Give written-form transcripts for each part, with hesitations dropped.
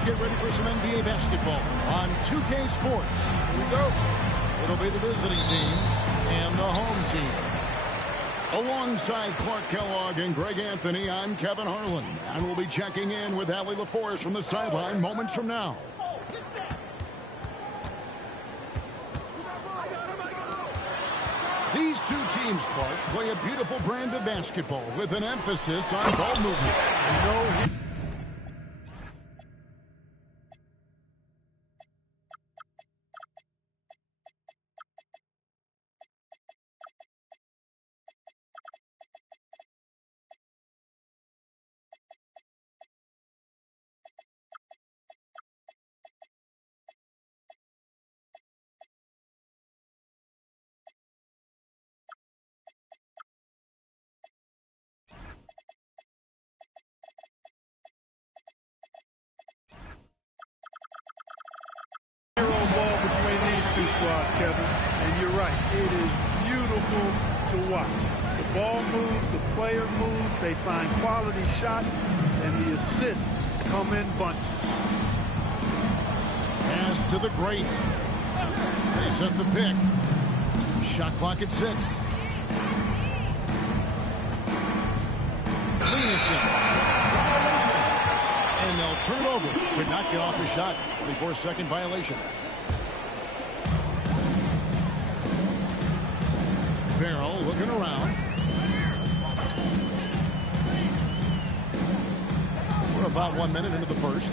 Let's get ready for some NBA basketball on 2K Sports. Here we go. It'll be the visiting team and the home team. Alongside Clark Kellogg and Greg Anthony, I'm Kevin Harlan. And we'll be checking in with Allie LaForce from the sideline moments from now. These two teams, Clark, play a beautiful brand of basketball with an emphasis on ball movement. Squads, Kevin, and you're right, it is beautiful to watch. The ball moves, the player moves, they find quality shots, and the assists come in bunches. Pass to the great. They set the pick. Shot clock at 6. And they'll turn it over. Could not get off the shot. 24-second violation. Farrell looking around. We're about 1 minute into the first.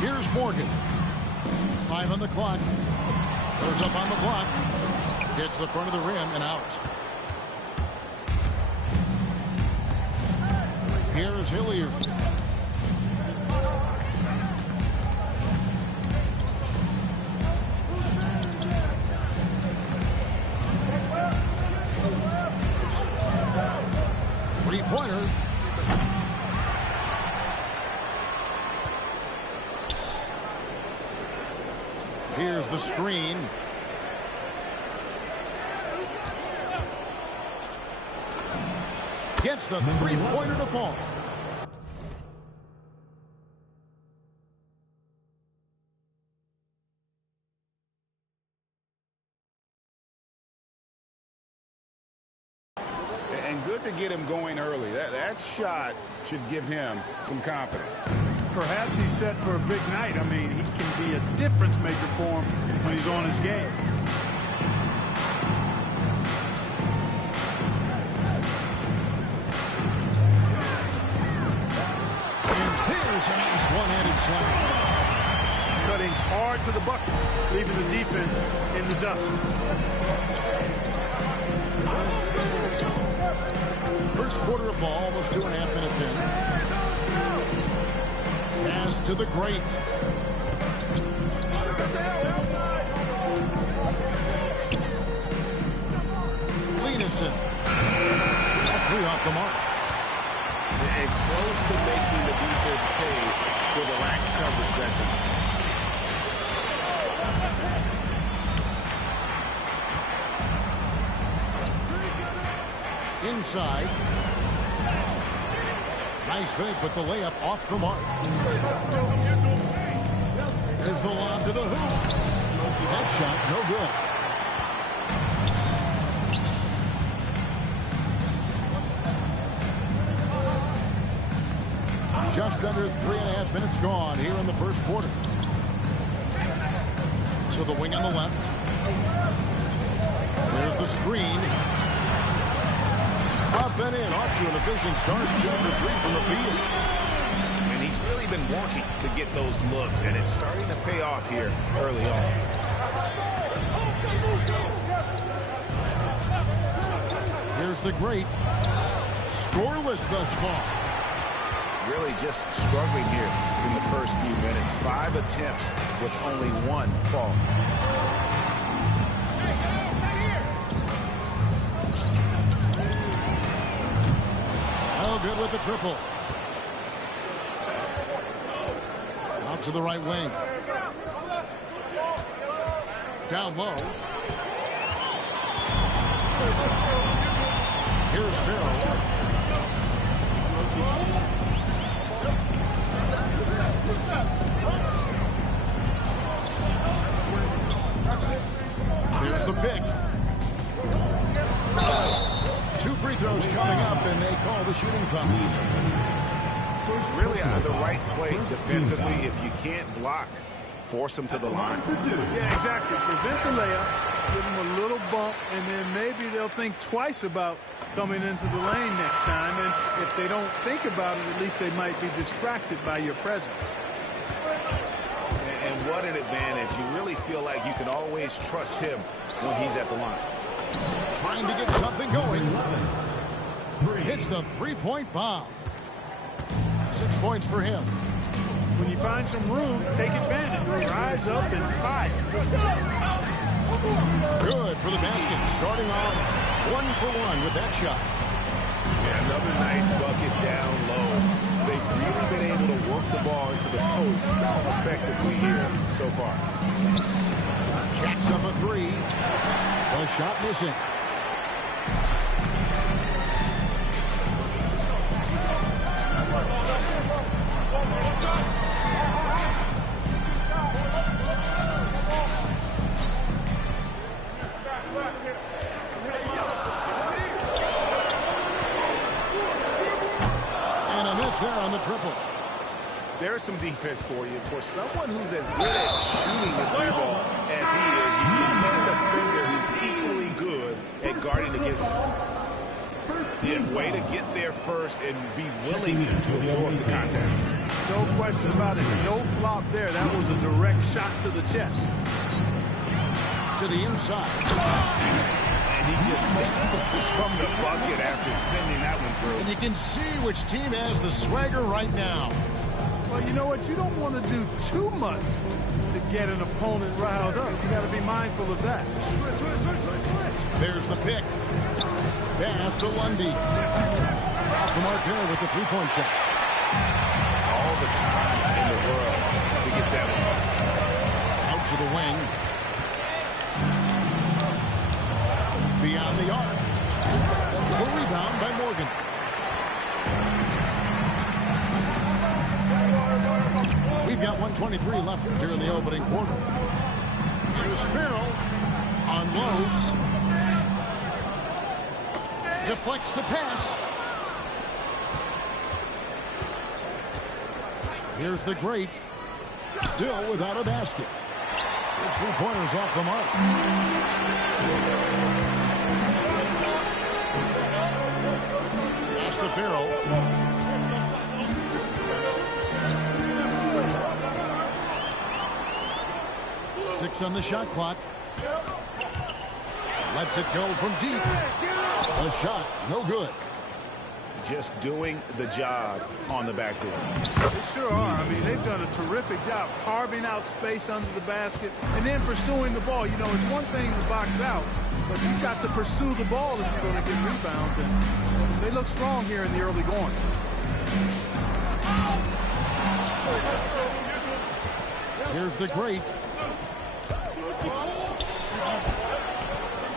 Here's Morgan. 5 on the clock. Goes up on the block. Hits the front of the rim and out. Here's Hilliard. Three-pointer. Here's the screen. Gets the three-pointer to fall. And good to get him going early. That shot should give him some confidence. Perhaps he's set for a big night. I mean, he can be a difference maker for him when he's on his game. And there's a nice one-handed shot. Cutting hard to the bucket, leaving the defense in the dust. First quarter of ball, almost 2.5 minutes in. Pass to the great. Lenison. That 3 off the mark. And close to making the defense pay for the lax coverage that time. Inside. Nice fake, but the layup off the mark. There's the lob to the hoop. That shot, no good. Just under 3.5 minutes gone here in the first quarter. So the wing on the left. There's the screen. Up and in, off to an efficient start. 2 for 3 from the field. And he's really been working to get those looks, and it's starting to pay off here early on. Here's the great. Scoreless thus far. Really just struggling here in the first few minutes. 5 attempts with only 1 fall. Good with the triple. Out to the right wing. Down low. Here's Farrell. There's the pick. 2 free throws coming up, and they call the shooting foul. Really on the right play defensively. If you can't block, force them to the line. Yeah, exactly. Prevent the layup, give them a little bump, and then maybe they'll think twice about coming into the lane next time. And if they don't think about it, at least they might be distracted by your presence. And what an advantage. You really feel like you can always trust him when he's at the line. Trying to get something going. Hits the three-point bomb. 6 points for him. When you find some room, take advantage. Rise up and fire. Good for the basket. Starting off 1 for 1 with that shot. Yeah, another nice bucket down low. They've really been able to work the ball into the post effectively here so far. Jacks up a 3. The shot missing. And a miss there on the triple. There's some defense for you. For someone who's as good at shooting the three ball as he is, you need a defender who's equally good at guarding against him. Yeah, way to get there first and be willing to absorb the contact. No question about it. No flop there. That was a direct shot to the chest. To the inside. And he just moves from the bucket after sending that one through. And you can see which team has the swagger right now. Well, you know what? You don't want to do too much to get an opponent riled up. You got to be mindful of that. There's the pick. Pass to Lundy. Off the mark there with the three-point shot. All the time in the world to get that one off. Out to the wing. Beyond the arc. The rebound by Morgan. We've got 1:23 left here in the opening quarter. Here's Farrell. Unloads. Deflects the pass. Here's the great. Still without a basket. His three-pointers off the mark. Pass to Farrell. Six on the shot clock. Lets it go from deep. A shot, no good. Just doing the job on the backdoor. They sure are. I mean, they've done a terrific job carving out space under the basket and then pursuing the ball. You know, it's one thing to box out, but you've got to pursue the ball if you're going to get rebounds. And they look strong here in the early going. Here's the great.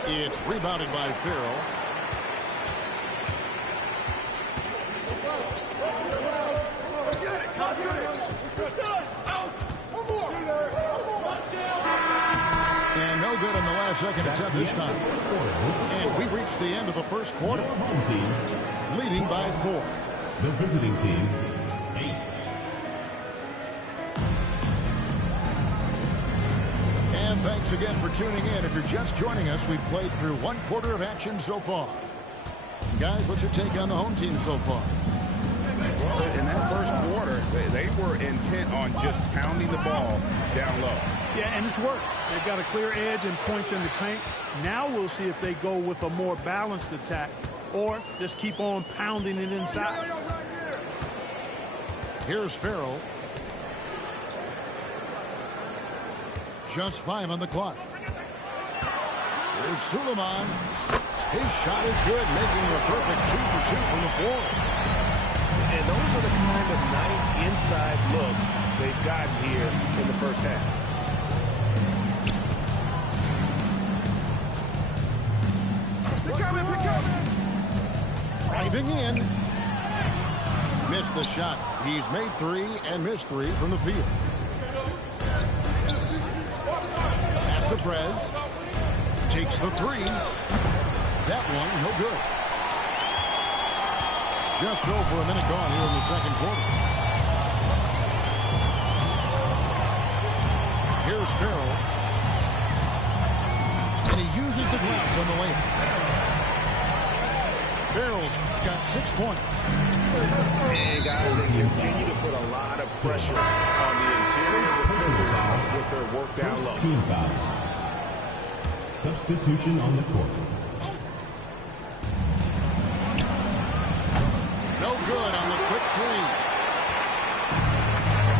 It's rebounded by Farrell. And no good on the last second attempt this time. And we reached the end of the first quarter. Home team leading by 4. The visiting team 8. And thanks again for tuning in. If you're just joining us, we've played through 1 quarter of action so far. Guys, what's your take on the home team so far? Well, in that first quarter, they were intent on just pounding the ball down low. Yeah, and it's worked. They've got a clear edge and points in the paint. Now we'll see if they go with a more balanced attack or just keep on pounding it inside. Here's Farrell. Just 5 on the clock. Here's Suleiman. His shot is good, making a perfect 2 for 2 from the floor. And those are the kind of nice inside looks they've gotten here in the first half. Driving in. Missed the shot. He's made 3 and missed 3 from the field. Pass to Prez. Takes the 3. That one, no good. Just over a minute gone here in the second quarter. Here's Farrell. And he uses the glass on the layup. Farrell's got 6 points. And guys, they continue to put a lot of pressure on the interior defenders with their work down low. Team foul. Substitution on the court. No good on the quick 3.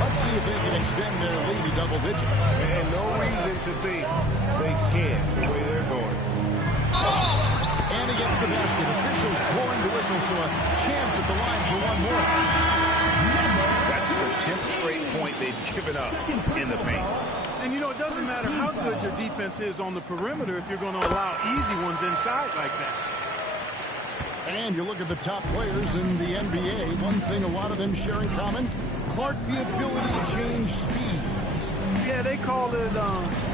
Let's see if they can extend their lead to double digits. And no reason to think they can't the way they're going. And he gets the basket. Officials blowing the whistle, so a chance at the line for one more. That's the 10th straight point they've given up in the paint. And, you know, it doesn't matter how good your defense is on the perimeter if you're going to allow easy ones inside like that. And you look at the top players in the NBA, one thing a lot of them share in common, Clark, the ability to change speed. Yeah, they call it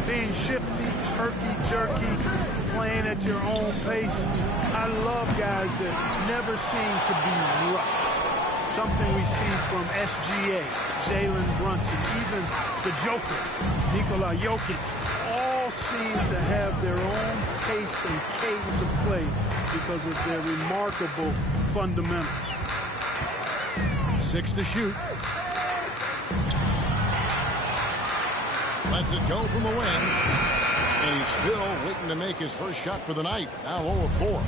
being shifty, herky-jerky, playing at your own pace. I love guys that never seem to be rushed. Something we see from SGA, Jalen Brunson, even the Joker, Nikola Jokic, all seem to have their own pace and cadence of play because of their remarkable fundamentals. 6 to shoot. Lets it go from the wing. And he's still waiting to make his first shot for the night. Now 0 of 4.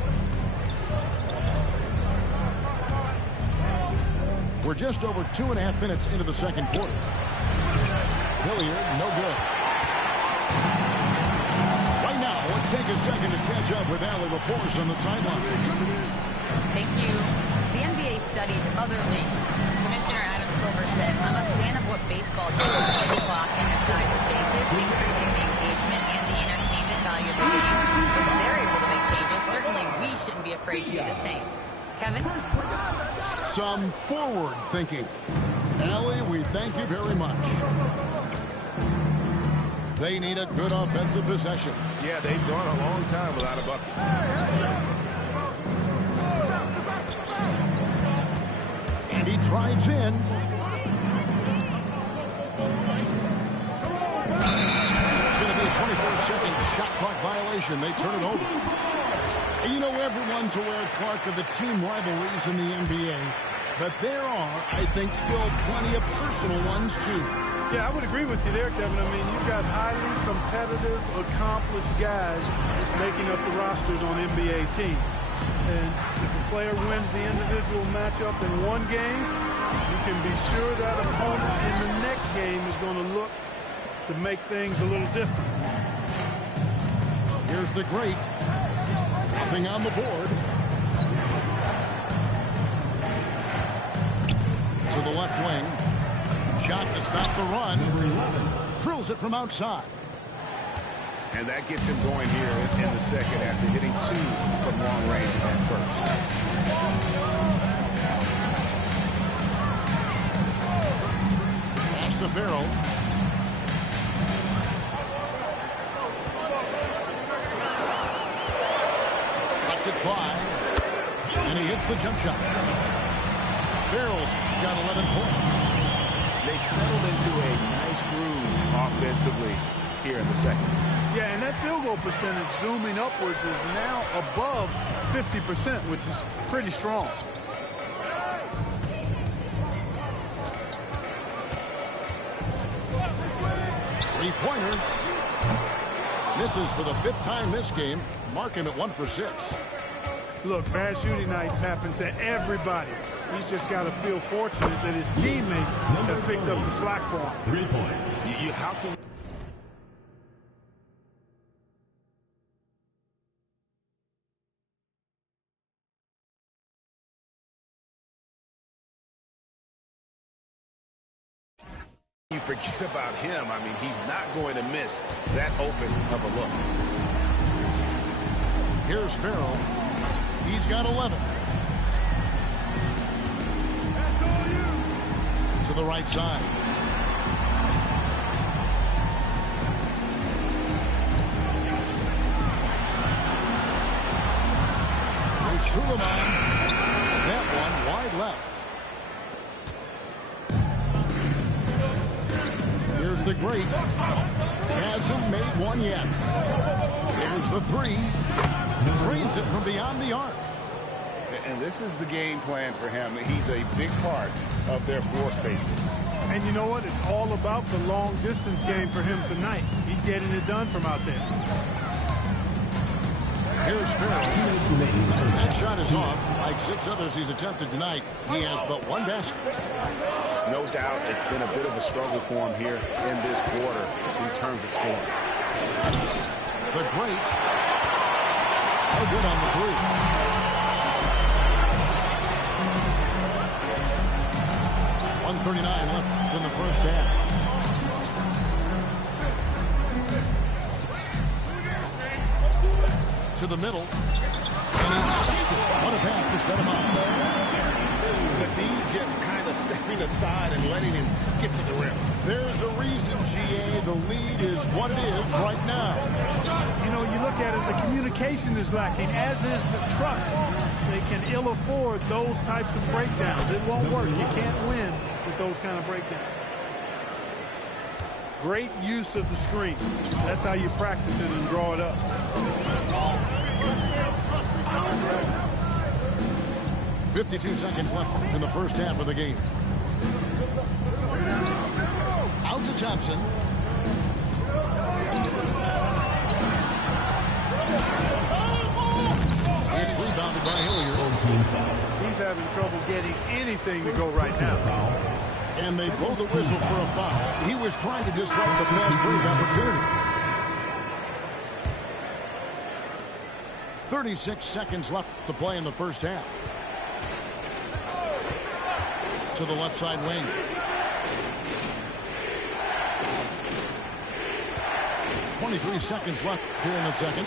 We're just over 2.5 minutes into the second quarter. Hilliard, no good. Right now, let's take a second to catch up with Allie LaForce on the sideline. Thank you. The NBA studies other leagues. Commissioner Adam Silver said, I'm a fan of what baseball did with the pitch clock and the size of bases, increasing the engagement and the entertainment value of the game. If they're able to make changes, certainly we shouldn't be afraid to do the same. Kevin? Some forward thinking. Allie, we thank you very much. They need a good offensive possession. Yeah, they've gone a long time without a bucket. And he drives in. It's going to be a 24-second shot clock violation. They turn it over. And you know, everyone's aware, Clark, of the team rivalries in the NBA. But there are, I think, still plenty of personal ones, too. Yeah, I would agree with you there, Kevin. I mean, you've got highly competitive, accomplished guys making up the rosters on NBA teams. And if a player wins the individual matchup in one game, you can be sure that opponent in the next game is going to look to make things a little different. Here's the great. Nothing on the board. To the left wing. Shot to stop the run. Drills it from outside. And that gets him going here in the second after hitting 2 from long range in that first. Pass to Farrell. Lets it fly. And he hits the jump shot. Farrell's got 11 points. They've settled into a nice groove offensively here in the second. Yeah, and that field goal percentage zooming upwards is now above 50%, which is pretty strong. Three-pointer. Misses for the 5th time this game. Mark him at 1 for 6. Look, bad shooting nights happen to everybody. He's just got to feel fortunate that his teammates have picked up the slack for him. 3 points. How can you forget about him? I mean, he's not going to miss that open of a look. Here's Farrell. He's got 11. to the right side. Here's Suleiman. That one wide left. Here's the great. Hasn't made one yet. There's the three. Drains it from beyond the arc. And this is the game plan for him. He's a big part of their floor spacing. And you know what? It's all about the long distance game for him tonight. He's getting it done from out there. Here's Farrell. That shot is off. Like 6 others he's attempted tonight, he has but one basket. No doubt it's been a bit of a struggle for him here in this quarter in terms of scoring. The great. No good on the three. .139 left in the first half. To the middle. And he's stuffed it. What a pass to set him up. The D just kind of stepping aside and letting him get to the rim. There's a reason, GA, the lead is what it is right now. You know, you look at it, the communication is lacking, as is the trust. They can ill afford those types of breakdowns. It won't work. You can't win with those kind of breakdowns. Great use of the screen. That's how you practice it and draw it up. 52 seconds left in the first half of the game. Out to Thompson. It's rebounded by Hilliard. He's having trouble getting anything to go right now. And they blow the whistle for a foul. He was trying to disrupt the fast break opportunity. 36 seconds left to play in the first half. To the left side wing. .23 seconds left here in the second.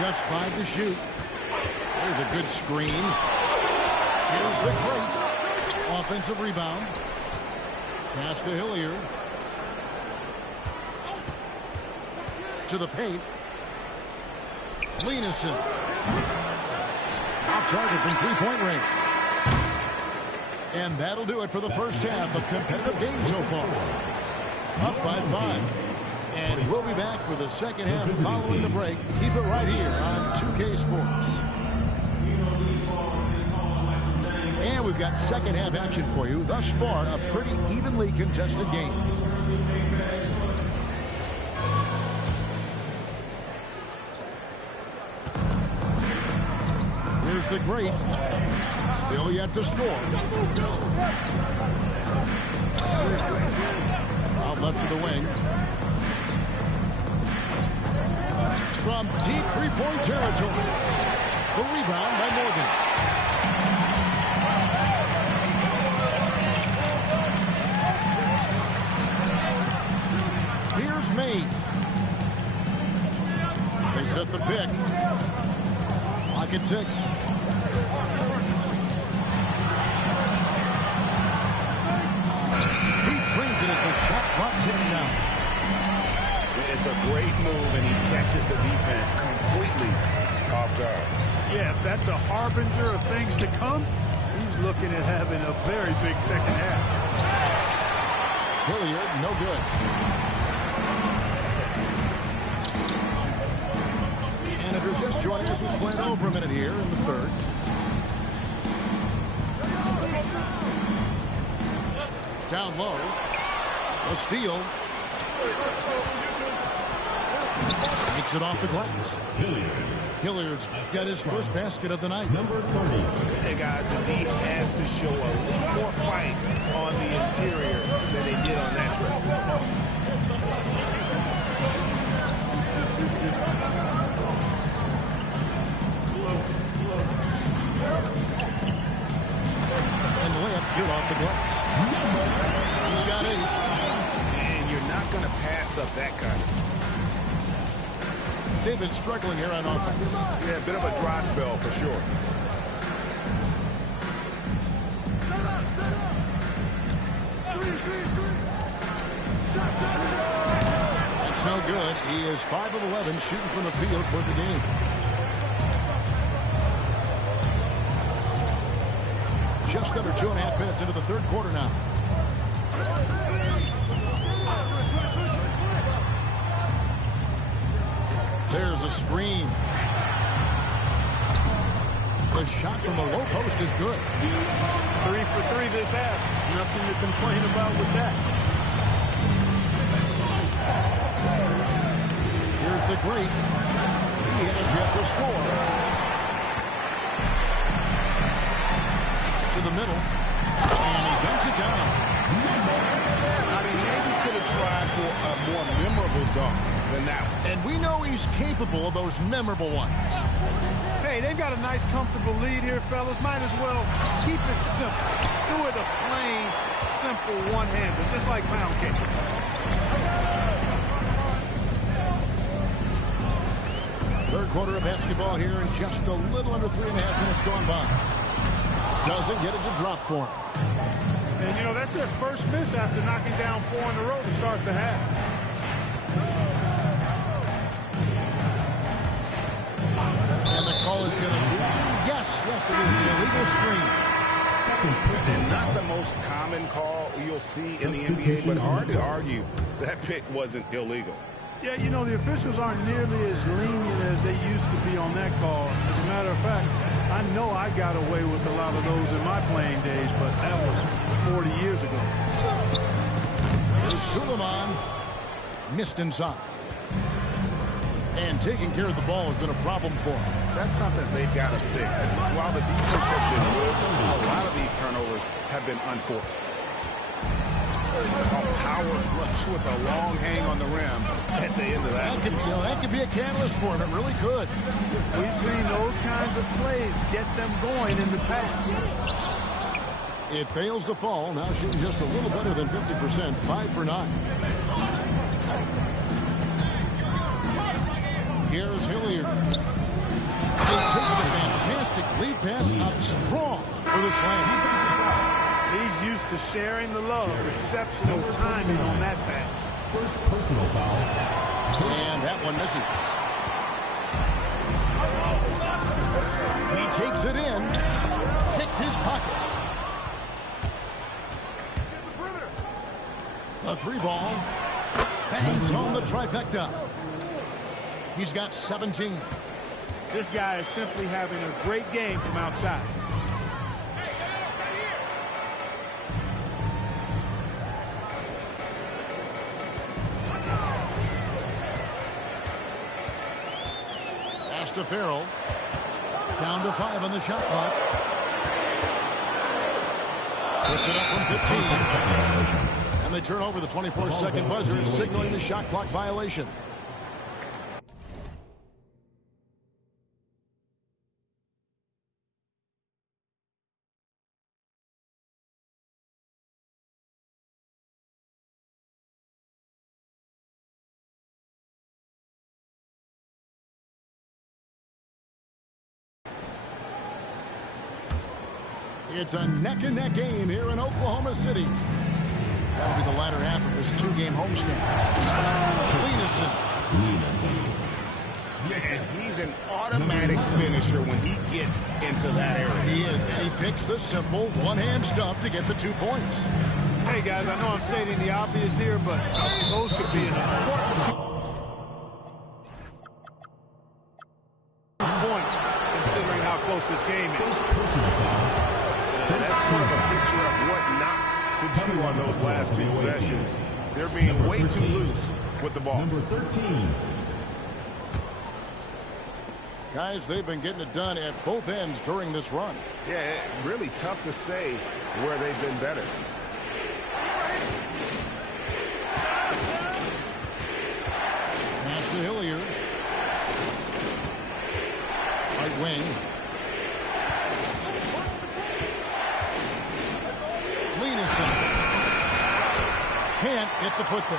Just 5 to shoot. There's a good screen. Here's the great offensive rebound. Pass to Hilliard. To the paint. Linison. Off target from three-point range. And that'll do it for the first half of competitive game so far. Up by 5. And we'll be back for the second half following the break. Keep it right here on 2K Sports. And we've got second half action for you. Thus far, a pretty evenly contested game. Here's the great. Still yet to score. Out left to the wing. From deep three-point territory. The rebound by Morgan. Here's May. They set the pick. Lock at 6. He trains it as the shot clock ticks down. It's a great move, and he catches the defense completely off guard. Yeah, if that's a harbinger of things to come, he's looking at having a very big second half. Hilliard, no good. And if you're just joining us, we've played over a minute here in the third. Down low. A steal. Makes it off the glass. Hilliard's got his first basket of the night. Number 30. Hey, guys, the D has to show a little more fight on the interior than they did on that trip. And the layup's good off the glass. He's got 8. And you're not going to pass up that kind of. They've been struggling here on offense. Yeah, a bit of a dry spell for sure. That's no good. He is 5 of 11 shooting from the field for the game. Just under 2.5 minutes into the third quarter now. There's a screen. The shot from the low post is good. 3 for 3 this half. Nothing to complain about with that. Here's the great. He has yet to score. To the middle. And he dunks it down. I mean, maybe could have tried for a more memorable dunk than that one. And we know he's capable of those memorable ones. Hey, they've got a nice, comfortable lead here, fellas. Might as well keep it simple. Do it a plain, simple one-hander, just like pound cake. Third quarter of basketball here, and just a little under 3.5 minutes gone by. Doesn't get it to drop for him. And, you know, that's their first miss after knocking down 4 in a row to start the half. And the call is going to be, yes, it is the illegal screen. And not the most common call you'll see in the NBA, but hard to argue that pick wasn't illegal. Yeah, you know, the officials aren't nearly as lenient as they used to be on that call. As a matter of fact, I know I got away with a lot of those in my playing days, but that was 40 years ago. Suleiman missed inside. And taking care of the ball has been a problem for him. That's something they've got to fix. And while the defense has been good, a lot of these turnovers have been unforced. A power flush with a long hang on the rim at the end of that. That could be a catalyst for him. It really could. We've seen those kinds of plays get them going in the past. It fails to fall. Now shooting just a little better than 50%. 5 for 9. Here's Hilliard. They take the fantastic lead pass up strong for the slam. He's used to sharing the love. Exceptional timing on that pass. First personal foul. And that one misses. He takes it in. Picked his pocket. A 3-ball. Bangs on the trifecta. He's got 17. This guy is simply having a great game from outside. To Farrell. Down to 5 on the shot clock. Puts it up from 15. And they turn over the 24-second buzzer, signaling the shot clock violation. It's a neck-and-neck game here in Oklahoma City. That'll be the latter half of this 2-game homestand. And he's an automatic finisher when he gets into that area. He is. And he picks the simple one-hand stuff to get the 2 points. Hey, guys, I know I'm stating the obvious here, but those could be an important 2 points, considering how close this game is. And that's sort of a picture of what not to do on those last 2 possessions. They're being way too loose with the ball. Number 13. Guys, they've been getting it done at both ends during this run. Yeah, really tough to say where they've been better. Pass to Hilliard. Right wing. Can't hit the football.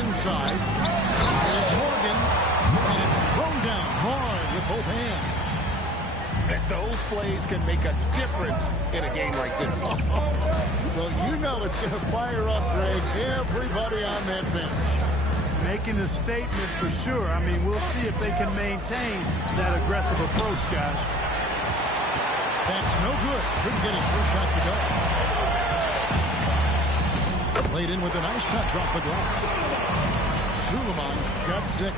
Inside. There's Morgan. And it's thrown down hard with both hands. that those plays can make a difference in a game like this. Well, you know it's going to fire up, Greg, everybody on that bench. Making a statement for sure. I mean, we'll see if they can maintain that aggressive approach, guys. That's no good. Couldn't get his first shot to go. Played in with a nice touch off the glass. Suleiman's got 6.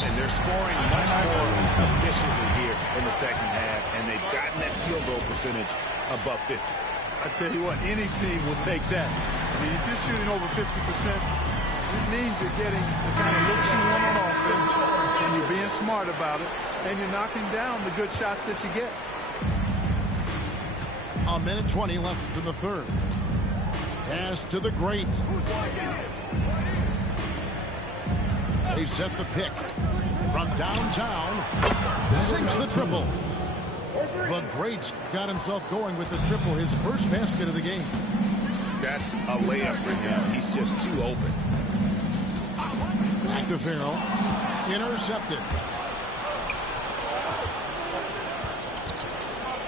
And they're scoring much more efficiently here in the second half, and they've gotten that field goal percentage above 50. I tell you what, any team will take that. I mean, if you're shooting over 50%, it means you're getting the kind of looks you want on offense, and you're being smart about it, and you're knocking down the good shots that you get. A minute 20 left in the third. Pass to the great. They set the pick from downtown. Sinks the triple. The great's got himself going with the triple, his first basket of the game. That's a layup for him. He's just too open. Back to Farrell. Intercepted.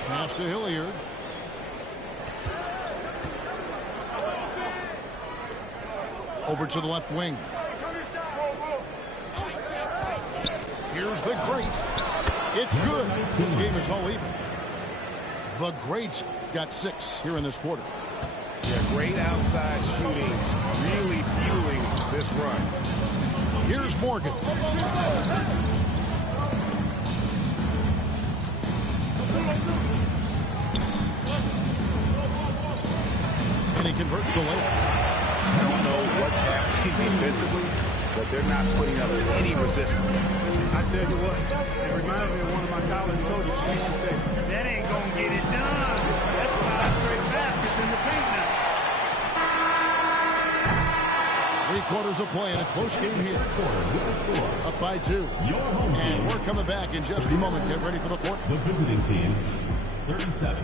Pass to Hilliard. Over to the left wing. Here's the great. It's good. This game is all even. The great's got 6 here in this quarter. Yeah, great outside shooting, really fueling this run. Here's Morgan. And he converts the layup. I don't know what's happening defensively, but they're not putting up any resistance. I tell you what, it reminds me of one of my college coaches who used to say, that ain't going to get it done. That's 5 straight baskets in the paint now. 3 quarters of play, and a close game here. Up by 2. And we're coming back in just a moment. Get ready for the fourth. The visiting team, 37.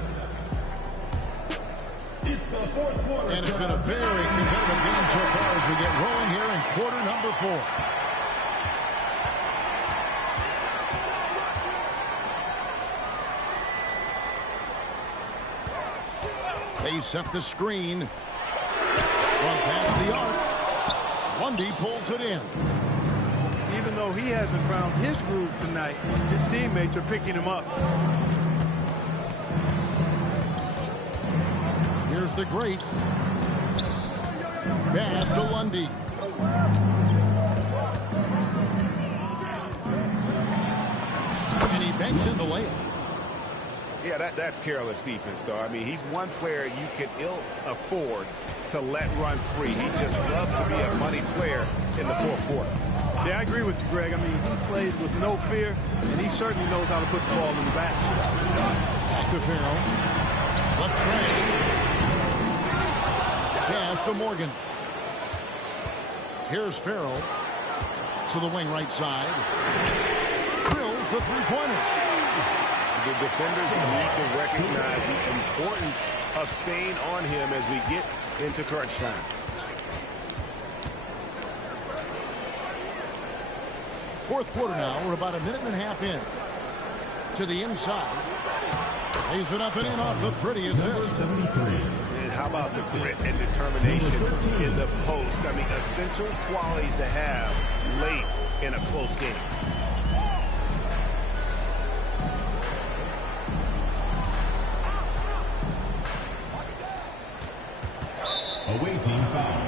It's the fourth quarter. And it's been a very competitive game so far as we get rolling here in quarter number 4. They set the screen from past the arc. Lundy pulls it in. Even though he hasn't found his groove tonight, his teammates are picking him up. Here's the great. Pass to Lundy. And he banks in the layup. Yeah, that's careless defense, though. I mean, he's one player you can ill afford to let run free. He just loves to be a money player in the fourth quarter. Yeah, I agree with you, Greg. I mean, he plays with no fear, and he certainly knows how to put the ball in the basket. Back to Farrell. The trade. Pass to Morgan. Here's Farrell to the wing right side. Drills the three-pointer. The defenders need to recognize the importance of staying on him as we get into crunch time. Fourth quarter now. We're about a minute and a half in. To the inside. Lays it up and in off the pretty assist. 73. And how about the grit and determination in the post? I mean, essential qualities to have late in a close game. Away team foul.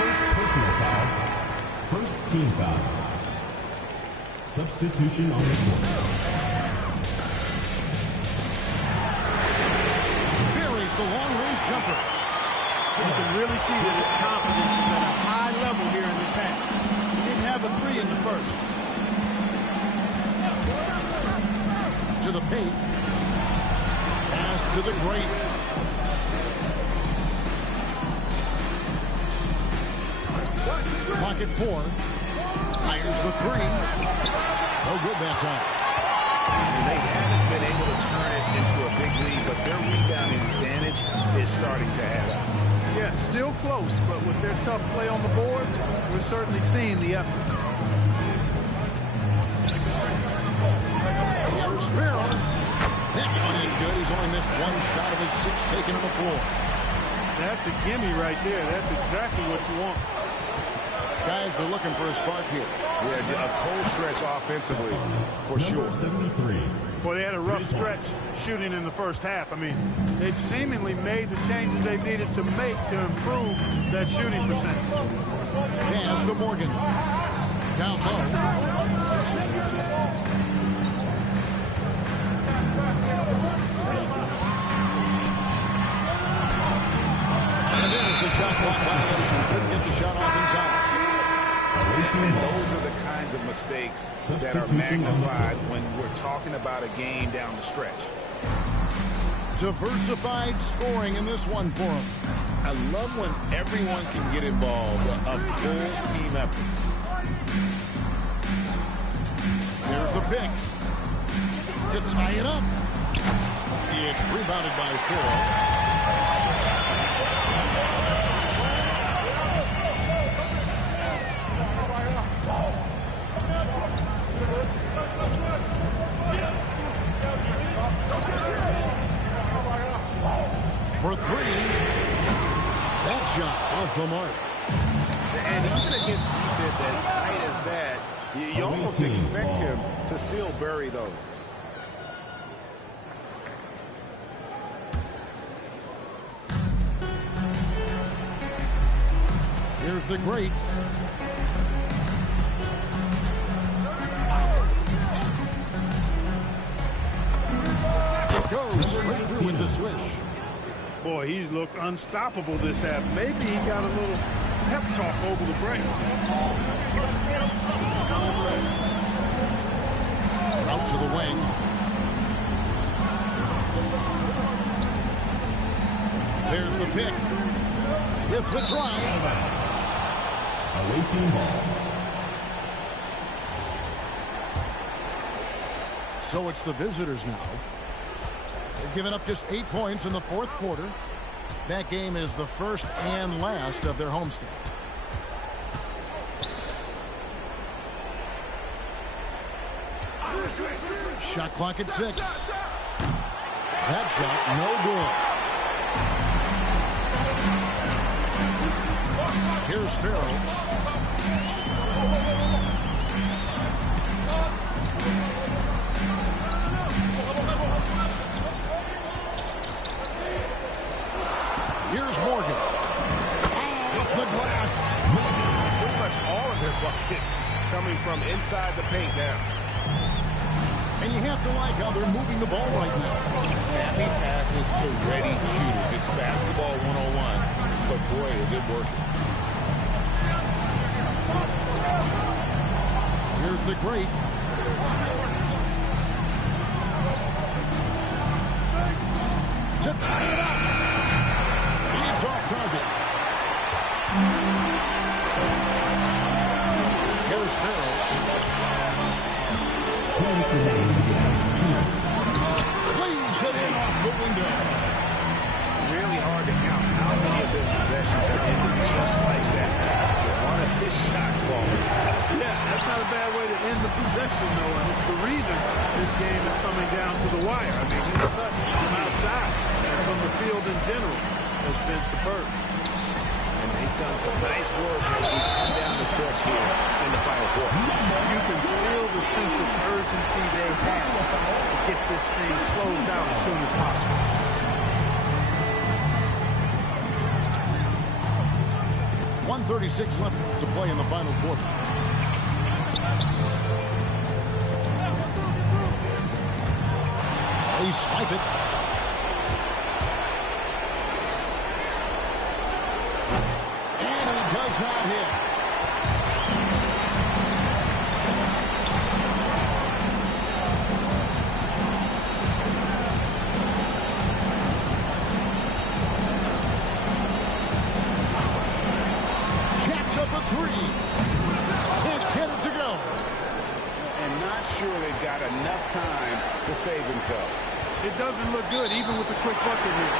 First personal foul. First team foul. Substitution on the court. Buries the long-range jumper. You can really see that his confidence is at a high level here in this half. He didn't have a 3 in the first. To the paint. Pass to the great. Pocket 4. Fires the 3. No good that time. And they haven't been able to turn it into a big lead, but their rebounding advantage is starting to add up. Yeah, still close, but with their tough play on the boards, we're certainly seeing the effort. That one is good. He's only missed one shot of his 6 taken on the floor. That's a gimme right there. That's exactly what you want. Guys are looking for a spark here. Yeah, a cold stretch offensively, for sure. 73. Boy, they had a rough stretch shooting in the first half. I mean, they've seemingly made the changes they needed to make to improve that shooting percentage. Pass to Morgan. Down low. And there's the shot clock violation. Couldn't get the shot off inside. And those are the kinds of mistakes that are magnified when we're talking about a game down the stretch. Diversified scoring in this one for him. I love when everyone can get involved, a full team effort. There's the pick. To tie it up. It's rebounded by Farrell. For 3. That shot off the mark. And even against defense as tight as that, you almost expect him to still bury those. Here's the great. Goes straight through with the swish. Boy, he's looked unstoppable this half. Maybe he got a little pep talk over the break. Out to the wing. There's the pick. With the drive. Away team ball. So it's the visitors now. They've given up just 8 points in the fourth quarter. That game is the first and last of their homestand. Shot clock at 6. That shot, no good. Here's Farrell. Here's Morgan. Off the glass. Pretty much all of their buckets coming from inside the paint now. And you have to like how they're moving the ball right now. Snappy passes to ready shooters. It's basketball 101, but boy, is it working. Here's the great. To tie it up. He's off target. Here's Farrell. 10 remaining to get 2 minutes. Cleans it in off the window. Really hard to count how many of their possessions have ended just like that. One of his shots falling. Yeah, that's not a bad way to end the possession, though, and it's the reason this game is coming down to the wire. I mean, his touch from outside and from the field in general has been superb. And they've done some nice work as we come down the stretch here in the final quarter. You can feel the sense of urgency they have to get this thing closed out as soon as possible. .136 left to play in the final quarter. They swipe it. And he does not hit. Catch up a 3. Can't get it to go. And not sure they've got enough time to save themselves. It doesn't look good, even with the quick bucket here.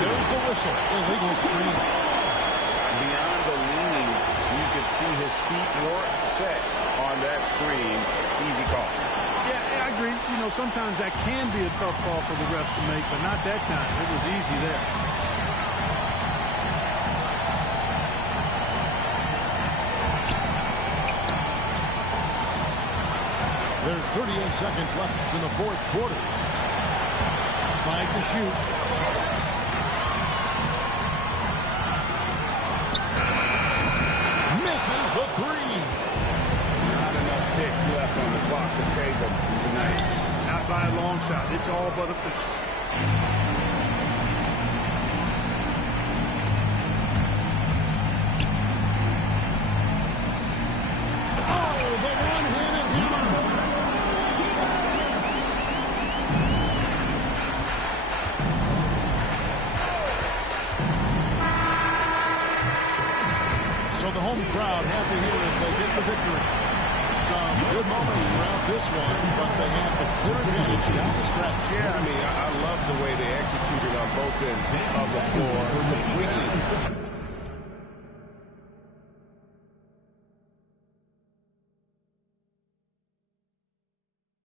There's the whistle. Illegal screen. Beyond the leaning, you could see his feet weren't set on that screen. Easy call. Yeah, I agree. You know, sometimes that can be a tough call for the refs to make, but not that time. It was easy there. There's 38 seconds left in the fourth quarter. 5 to shoot. Misses the three. Not enough ticks left on the clock to save them tonight. Not by a long shot. It's all but official. The home crowd happy here as they get the victory. Some good moments throughout this one, but they have the clear advantage down the stretch. Yeah, I mean, I love the way they executed on both ends of the floor. Complete